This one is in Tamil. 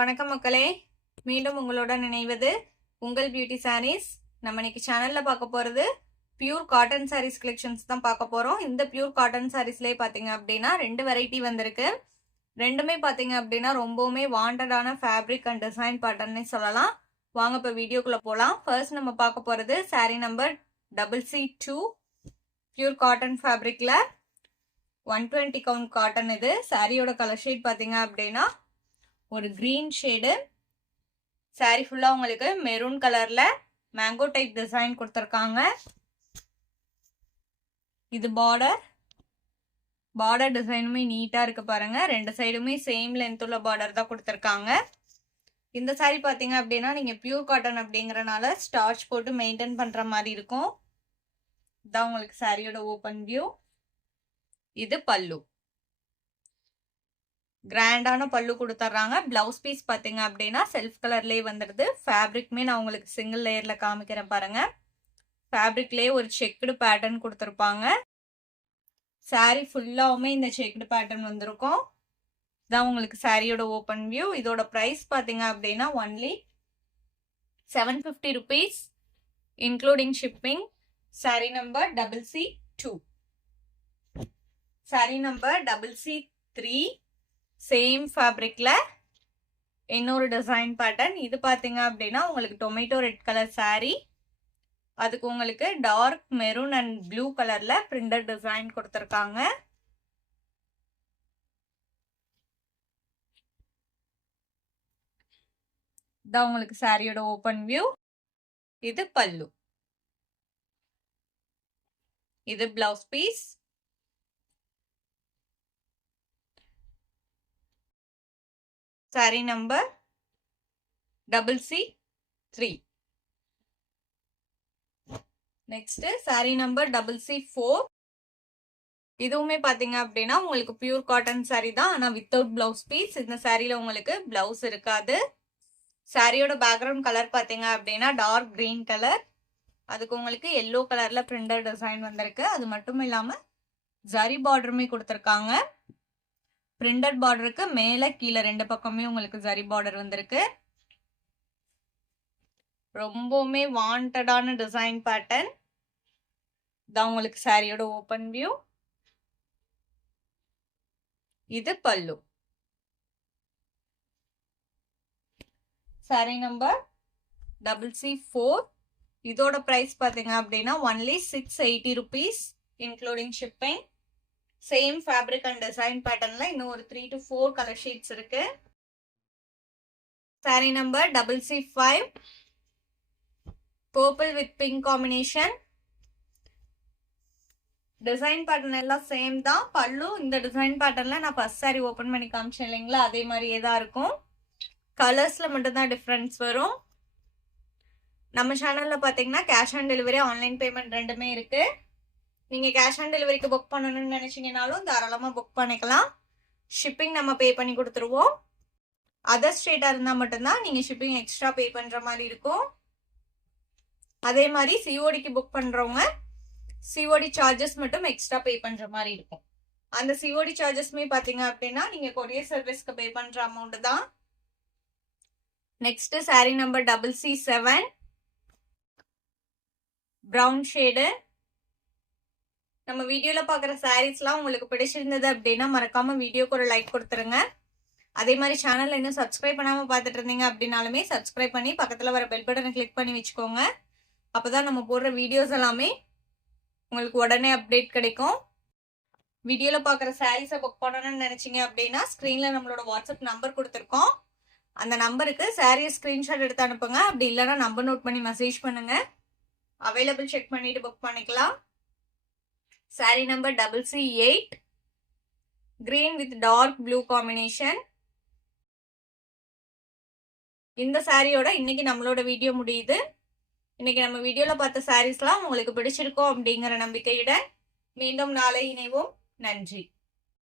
வணக்கம் மக்களே, மீண்டும் உங்களுடன் இணைவது உங்கள் பியூட்டி சாரீஸ். நம்ம இன்னைக்கு சேனல்ல பார்க்க போறது பியூர் காட்டன் சாரீஸ் கலெக்ஷன்ஸ் தான் பார்க்க போறோம். இந்த பியூர் காட்டன் சாரீஸ்லயே பாத்தீங்க அப்படின்னா ரெண்டு வெரைட்டி வந்திருக்கு. ரெண்டுமே பாத்தீங்க அப்படின்னா ரொம்பவுமே வாண்டடான ஃபேப்ரிக் அண்ட் டிசைன் பேட்டர்னே சொல்லலாம். வாங்க இப்ப வீடியோக்குள்ள போலாம். ஃபர்ஸ்ட் நம்ம பார்க்க போறது sari number CC2 pure cotton ஃபேப்ரிக்ல 120 கவுண்ட் காட்டன். இது சாரியோட கலர் ஷேட் பாத்தீங்க அப்படின்னா ஒரு கிரீன் ஷேடு. சாரி ஃபுல்லா உங்களுக்கு மெரூன் கலர்ல மேங்கோ டைப் டிசைன் கொடுத்துருக்காங்க. இது பார்டர் டிசைனுமே நீட்டா இருக்கு பாருங்க. ரெண்டு சைடுமே சேம் லென்த் உள்ள பார்டர் தான் கொடுத்துருக்காங்க. இந்த சாரி பாத்தீங்க அப்படின்னா நீங்க பியூர் காட்டன் அப்படிங்கறனால ஸ்டார்ச் போட்டு மெயின்டைன் பண்ற மாதிரி இருக்கும். இதான் உங்களுக்கு சாரியோட ஓபன் வியூ. இது பல்லு, கிராண்டான பல்லு கொடுத்துட்றாங்க. பிளவுஸ் பீஸ் பாத்தீங்க அப்படின்னா செல்ஃப் கலர்லயே வந்துடுது. ஃபேப்ரிக்மே நான் உங்களுக்கு சிங்கிள் லேயர்ல காமிக்கிறேன் பாருங்க. ஃபேப்ரிக்லயே ஒரு செக்குடு பேட்டர்ன் கொடுத்துருப்பாங்க. சாரி ஃபுல்லாவுமே இந்த செக்குடு பேட்டர்ன் வந்திருக்கும். இதான் உங்களுக்கு சாரியோட ஓபன் வியூ. இதோட பிரைஸ் பாத்தீங்க அப்படின்னா only 750 rupees including shipping. Sari number CC2. Sari number CC3 same ஃபேப்ரிக்ல இன்னொரு டிசைன் பேட்டர்ன். இது பாத்தீங்க அப்படின்னா உங்களுக்கு டொமேட்டோ ரெட் கலர் சாரி, அதுக்கு உங்களுக்கு டார்க் மெரூன் அண்ட் ப்ளூ கலர்ல பிரிண்டட் டிசைன் கொடுத்துருக்காங்க. இதான் உங்களுக்கு சாரியோட ஓபன் வியூ. இது பல்லு, இது blouse piece. Sari number CC3. Next sari number CC4. இதுவுமே பாத்தீங்க அப்படின்னா உங்களுக்கு பியூர் காட்டன் சாரி தான், ஆனா வித்தவுட் பிளவுஸ் பீஸ். இந்த சாரியில உங்களுக்கு பிளவுஸ் இருக்காது. சாரியோட பேக்ரவுண்ட் கலர் பாத்தீங்க அப்படின்னா டார்க் கிரீன் கலர், அதுக்கு உங்களுக்கு எல்லோ கலர்ல பிரிண்டட் டிசைன் வந்திருக்கு. அது மட்டும் இல்லாம ஜரி பார்டருமே கொடுத்துருக்காங்க. பிரிண்டட் பார்டருக்கு மேல கீழே ரெண்டு பக்கமே உங்களுக்கு ஜரி பார்டர் வந்திருக்கு. ரொம்பவுமே வாண்டடான டிசைன் பேட்டர்ன். இதான் உங்களுக்கு சாரியோட ஓபன் வியூ. இது பல்லு. Sari number CC4. இதோட பிரைஸ் பாத்தீங்க அப்படின்னா only 680 rupees including shipping. Same fabric and design பேட்டர்ன்ல இன்னும் ஒரு 3 to 4 கலர் ஷீட்ஸ் இருக்கு. Sari number CC5 purple with pink combination. Design pattern எல்லாம் சேம் தான். பல்லு இந்த டிசைன் பேட்டர்ன்ல நான் ஃபர்ஸ்ட் சாரி ஓபன் பண்ணி காமிச்சேன் இல்லைங்களா, அதே மாதிரியே தான் இருக்கும். கலர்ஸ்ல மட்டும் தான் டிஃபரன்ஸ் வரும். நம்ம சேனல்ல பாத்தீங்கன்னா cash on delivery, online payment ரெண்டுமே இருக்கு. நீங்க கேஷ் ஆன் டெலிவரிக்கு புக் பண்ணணும்னு நினைச்சீங்கனாலும் தாராளமா புக் பண்ணிக்கலாம். ஷிப்பிங் நம்ம பே பண்ணி கொடுத்துருவோம். அதர் ஸ்டேட்டா இருந்தா மட்டும்தான் நீங்க ஷிப்பிங் எக்ஸ்ட்ரா பே பண்ற மாதிரி இருக்கும். அதே மாதிரி சிஓடிக்கு புக் பண்றவங்க சிஓடி சார்ஜஸ் மட்டும் எக்ஸ்ட்ரா பே பண்ற மாதிரி இருக்கும். அந்த சிஓடி சார்ஜஸ்மே பாத்தீங்க அப்படின்னா நீங்க கொரியர் சர்வீஸ்க்கு பே பண்ற அமௌண்ட் தான். Next sari number CC7 brown shade. நம்ம வீடியோல பாக்குற சாரீஸ்லாம் உங்களுக்கு பிடிச்சிருந்தது அப்படின்னா மறக்காம வீடியோக்கு ஒரு லைக் கொடுத்துருங்க. அதே மாதிரி சேனல்ல இன்னும் சப்ஸ்கிரைப் பண்ணாம பாத்துட்டு இருந்தீங்க அப்படின்னாலுமே சப்ஸ்கிரைப் பண்ணி பக்கத்துல வர பெல் பட்டனை கிளிக் பண்ணி வச்சுக்கோங்க. அப்பதான் நம்ம போடுற வீடியோஸ் எல்லாமே உங்களுக்கு உடனே அப்டேட் கிடைக்கும். வீடியோல பாக்குற சாரீஸை புக் பண்ணணும்னு நினைச்சீங்க அப்படின்னா ஸ்கிரீன்ல நம்மளோட வாட்ஸ்அப் நம்பர் கொடுத்துருக்கோம். அந்த நம்பருக்கு சாரியை ஸ்கிரீன்ஷாட் எடுத்து அனுப்புங்க. அப்படி இல்லைன்னா நம்பர் நோட் பண்ணி மெசேஜ் பண்ணுங்க. அவைலபிள் செக் பண்ணிட்டு புக் பண்ணிக்கலாம். Sari number CC8 green with dark blue combination. இந்த சாரியோட இன்னைக்கு நம்மளோட வீடியோ முடியுது. இன்னைக்கு நம்ம வீடியோல பார்த்த சாரீஸ்லாம் உங்களுக்கு பிடிச்சிருக்கோம் அப்படிங்கிற நம்பிக்கையுடன் மீண்டும் நாளை இணைவோம். நன்றி.